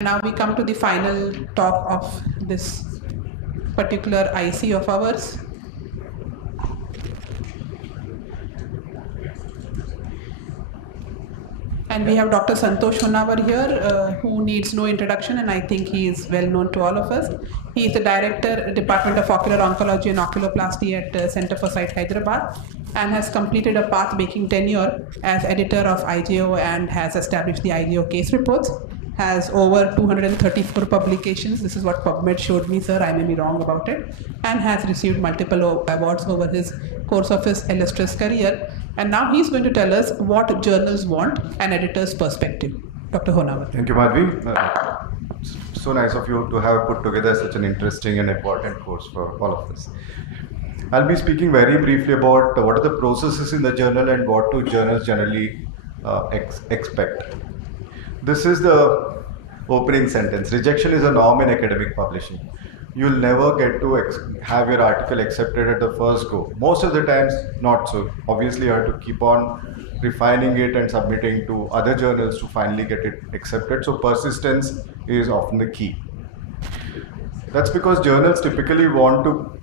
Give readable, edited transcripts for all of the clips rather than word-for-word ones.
Now we come to the final talk of this particular IC of ours. And we have Dr. SANTOSH HONAVAR here, who needs no introduction, and I think he is well known to all of us. He is the Director, Department of Ocular Oncology and Oculoplasty at Center for Sight, Hyderabad, and has completed a path-making tenure as editor of IGO and has established the IGO case reports. Has over 234 publications. This is what PubMed showed me, sir. I may be wrong about it. And has received multiple awards over his course of his illustrious career. And now he's going to tell us what journals want an editor's perspective. Dr. Honavar. Thank you, Madhvi. So nice of you to have put together such an interesting and important course for all of us. I'll be speaking very briefly about what are the processes in the journal and what do journals generally expect. This is the opening sentence. Rejection is a norm in academic publishing. You'll never get to have your article accepted at the first go. Most of the times, not so. Obviously, you have to keep on refining it and submitting to other journals to finally get it accepted. So persistence is often the key. That's because journals typically want to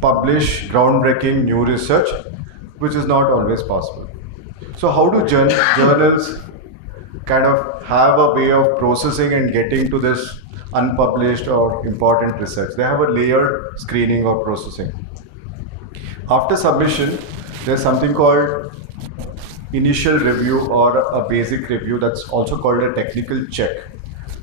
publish groundbreaking new research, which is not always possible. So how do journals kind of have a way of processing and getting to this unpublished or important research? They have a layered screening or processing. After submission, there's something called initial review or a basic review, that's also called a technical check,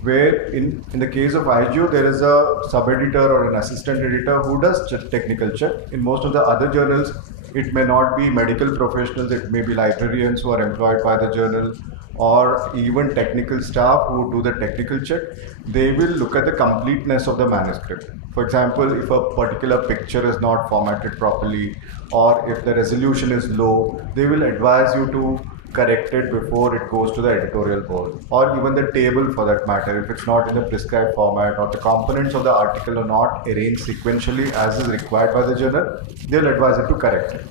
where in the case of IGO, there is a sub-editor or an assistant editor who does technical check. In most of the other journals, it may not be medical professionals, it may be librarians who are employed by the journal, or even technical staff who do the technical check. They will look at the completeness of the manuscript. For example, if a particular picture is not formatted properly, or if the resolution is low, they will advise you to correct it before it goes to the editorial board, or even the table for that matter. If it's not in the prescribed format or the components of the article are not arranged sequentially as is required by the journal, they'll advise it to correct it.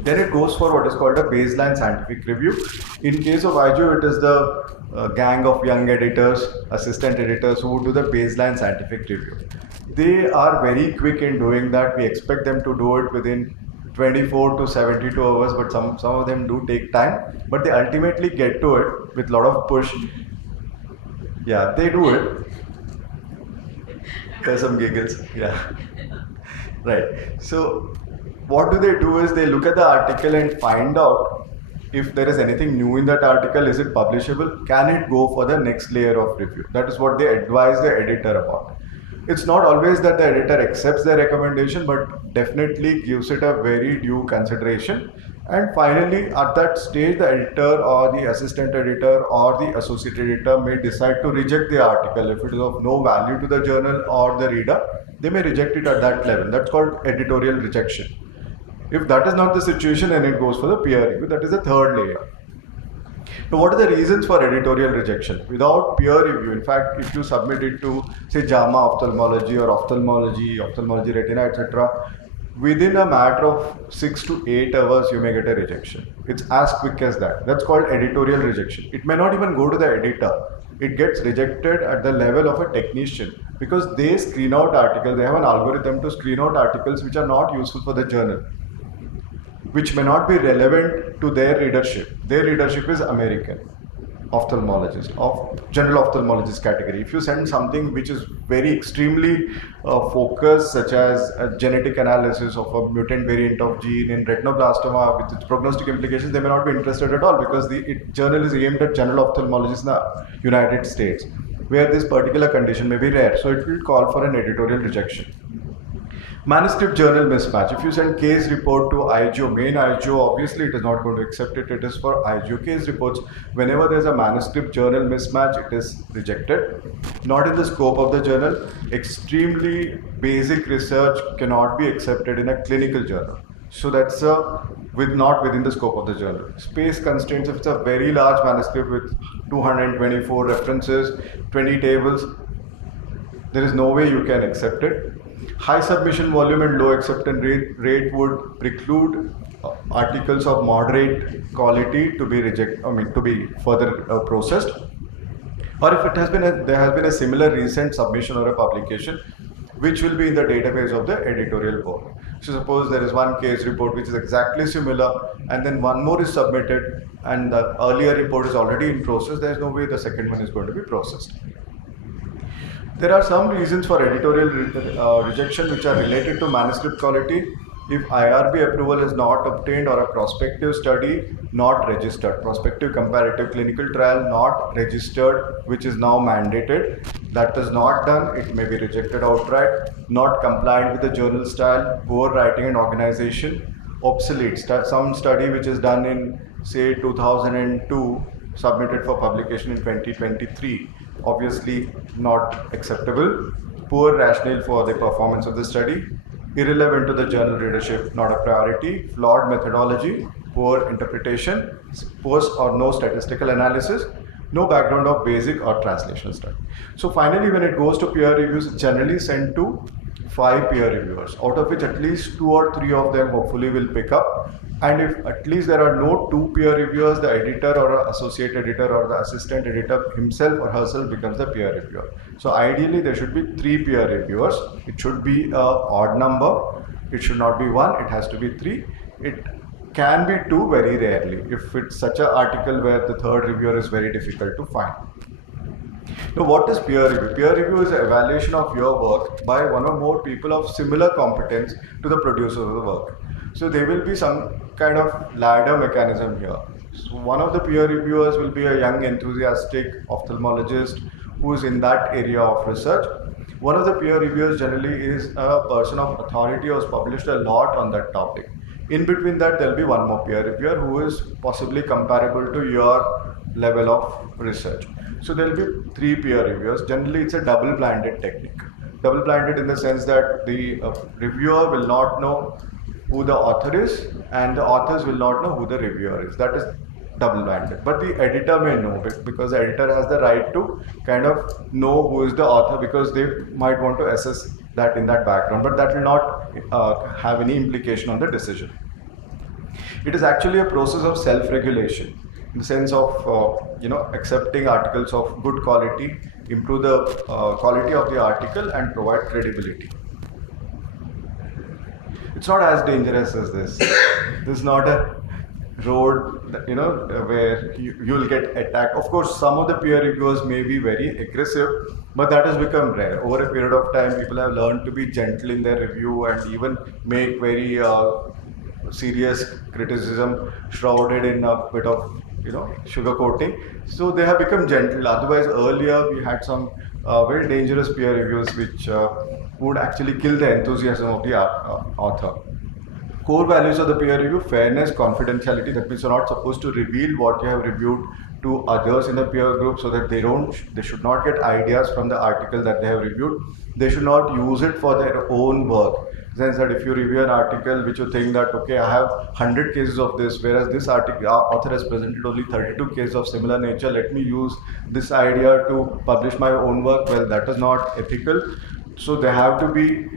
Then it goes for what is called a baseline scientific review. In case of IGO, it is the gang of young editors, assistant editors who do the baseline scientific review. They are very quick in doing that. We expect them to do it within 24 to 72 hours, but some of them do take time, but they ultimately get to it with a lot of push. Yeah, they do it. There's some giggles. Yeah. Right. So what do is they look at the article and find out if there is anything new in that article. Is it publishable? Can it go for the next layer of review? That is what they advise the editor about. It's not always that the editor accepts their recommendation, but definitely gives it a very due consideration. And finally, at that stage, the editor or the assistant editor or the associate editor may decide to reject the article. If it is of no value to the journal or the reader, they may reject it at that level. That's called editorial rejection. If that is not the situation, then it goes for the peer review. That is the third layer. Now, what are the reasons for editorial rejection? Without peer review, in fact, if you submit it to, say, JAMA ophthalmology or ophthalmology retina, etc., within a matter of 6 to 8 hours, you may get a rejection. It's as quick as that. That's called editorial rejection. It may not even go to the editor. It gets rejected at the level of a technician, because they screen out articles. They have an algorithm to screen out articles which are not useful for the journal, which may not be relevant to their readership. Their readership is American ophthalmologists, of general ophthalmologist category. If you send something which is very extremely focused, such as a genetic analysis of a mutant variant of gene in retinoblastoma with its prognostic implications, they may not be interested at all, because the journal is aimed at general ophthalmologists in the United States, where this particular condition may be rare. So it will call for an editorial rejection. Manuscript journal mismatch. If you send case report to IGO, main IGO, obviously it is not going to accept it. It is for IGO case reports. Whenever there is a manuscript journal mismatch, it is rejected. Not in the scope of the journal. Extremely basic research cannot be accepted in a clinical journal. So that's not within the scope of the journal. Space constraints. If it's a very large manuscript with 224 references, 20 tables, there is no way you can accept it. High submission volume and low acceptance rate would preclude articles of moderate quality to be further processed. or if there has been a similar recent submission or a publication, which will be in the database of the editorial board. So suppose there is one case report which is exactly similar, and then one more is submitted, and the earlier report is already in process, there is no way the second one is going to be processed. There are some reasons for editorial rejection which are related to manuscript quality. If IRB approval is not obtained, or a prospective study not registered, prospective comparative clinical trial not registered, which is now mandated, that is not done, it may be rejected outright. Not compliant with the journal style, poor writing and organization, obsolete. Some study which is done in say 2002, submitted for publication in 2023, obviously not acceptable. Poor rationale for the performance of the study, irrelevant to the journal readership, not a priority, flawed methodology, poor interpretation, post or no statistical analysis, no background of basic or translational study. So finally, when it goes to peer reviews, it's generally sent to 5 peer reviewers, out of which at least 2 or 3 of them hopefully will pick up. And if at least there are no 2 peer reviewers, the editor or associate editor or the assistant editor himself or herself becomes the peer reviewer. So ideally there should be 3 peer reviewers. It should be an odd number. It should not be 1, it has to be 3. It can be 2 very rarely if it's such an article where the third reviewer is very difficult to find. Now, what is peer review? Peer review is an evaluation of your work by one or more people of similar competence to the producer of the work. So there will be some kind of ladder mechanism here. So one of the peer reviewers will be a young enthusiastic ophthalmologist who is in that area of research. One of the peer reviewers generally is a person of authority who has published a lot on that topic. In between that, there will be one more peer reviewer who is possibly comparable to your level of research. So there will be 3 peer reviewers. Generally, it's a double-blinded technique. Double-blinded in the sense that the reviewer will not know who the author is, and the authors will not know who the reviewer is. That is double-blinded. But the editor may know, because the editor has the right to kind of know who is the author, because they might want to assess that in that background, but that will not have any implication on the decision. It is actually a process of self-regulation, in the sense of accepting articles of good quality, improve the quality of the article, and provide credibility. It's not as dangerous as this. This is not a road, where you will get attacked. Of course, some of the peer reviewers may be very aggressive, but that has become rare. Over a period of time, people have learned to be gentle in their review and even make very serious criticism shrouded in a bit of sugarcoating. So they have become gentle. Otherwise, earlier we had some very dangerous peer reviews which would actually kill the enthusiasm of the author. Core values of the peer review: fairness, confidentiality. That means you're not supposed to reveal what you have reviewed to others in the peer group, so that they should not get ideas from the article that they have reviewed. They should not use it for their own work. Sense that if you review an article which you think that, okay, I have 100 cases of this, whereas this author has presented only 32 cases of similar nature, let me use this idea to publish my own work. Well, that is not ethical. So they have to be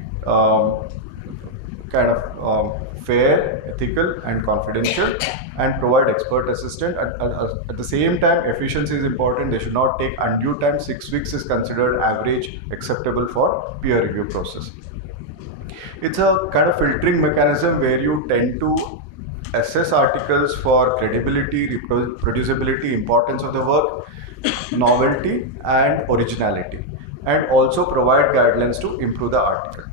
fair, ethical, and confidential, and provide expert assistance. At the same time, efficiency is important. They should not take undue time. 6 weeks is considered average acceptable for peer review process. It's a kind of filtering mechanism where you tend to assess articles for credibility, reproducibility, importance of the work, novelty, and originality, and also provide guidelines to improve the article.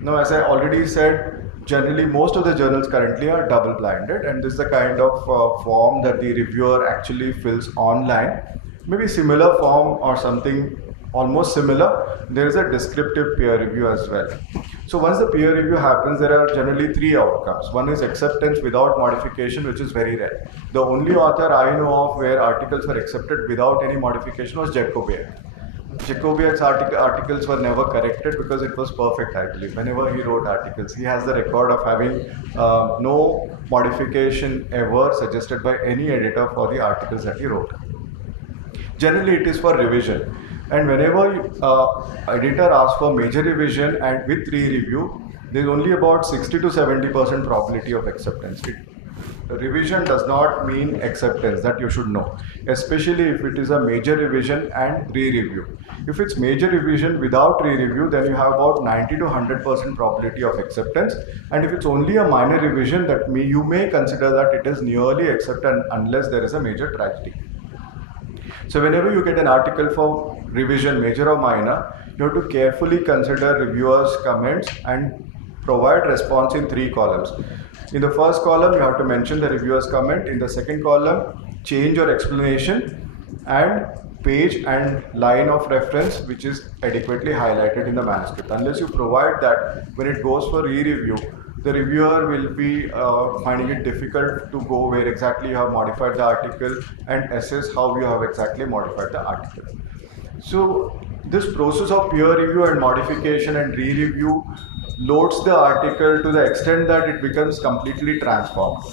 Now, as I already said, generally most of the journals currently are double-blinded, and this is the kind of form that the reviewer actually fills online. Maybe similar form or something almost similar, there is a descriptive peer review as well. So once the peer review happens, there are generally 3 outcomes. One is acceptance without modification, which is very rare. The only author I know of where articles were accepted without any modification was Jacobiac. Jacobiac's articles were never corrected because it was perfect, I believe. Whenever he wrote articles, he has the record of having no modification ever suggested by any editor for the articles that he wrote. Generally, it is for revision. And whenever editor asks for major revision and with re-review, there is only about 60 to 70% probability of acceptance. revision does not mean acceptance, that you should know, especially if it is a major revision and re-review. If it's major revision without re-review, then you have about 90 to 100% probability of acceptance, and if it's only a minor revision, you may consider that it is nearly accepted unless there is a major tragedy. So whenever you get an article for revision, major or minor, you have to carefully consider reviewers' comments and provide response in 3 columns. In the first column, you have to mention the reviewer's comment. In the second column, change or explanation, and page and line of reference which is adequately highlighted in the manuscript. Unless you provide that, when it goes for re-review, the reviewer will be finding it difficult to go where exactly you have modified the article and assess how you have exactly modified the article. So this process of peer review and modification and re-review loads the article to the extent that it becomes completely transformed.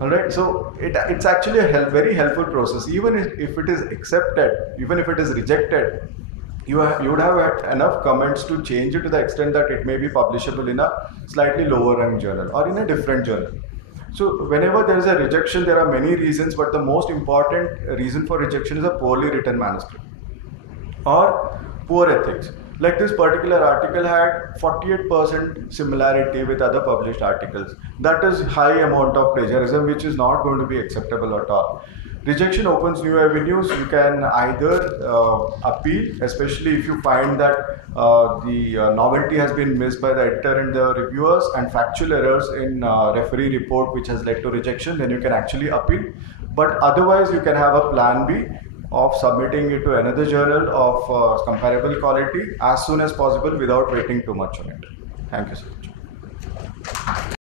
Alright, so it's actually a very helpful process. Even if it is accepted, even if it is rejected, you would have had enough comments to change it to the extent that it may be publishable in a slightly lower ranked journal or in a different journal. So whenever there is a rejection, there are many reasons, but the most important reason for rejection is a poorly written manuscript or poor ethics. Like this particular article had 48% similarity with other published articles. That is high amount of plagiarism, which is not going to be acceptable at all. Rejection opens new avenues. You can either appeal, especially if you find that the novelty has been missed by the editor and the reviewers, and factual errors in referee report which has led to rejection, then you can actually appeal. But otherwise, you can have a plan B of submitting it to another journal of comparable quality as soon as possible without waiting too much on it. Thank you so much.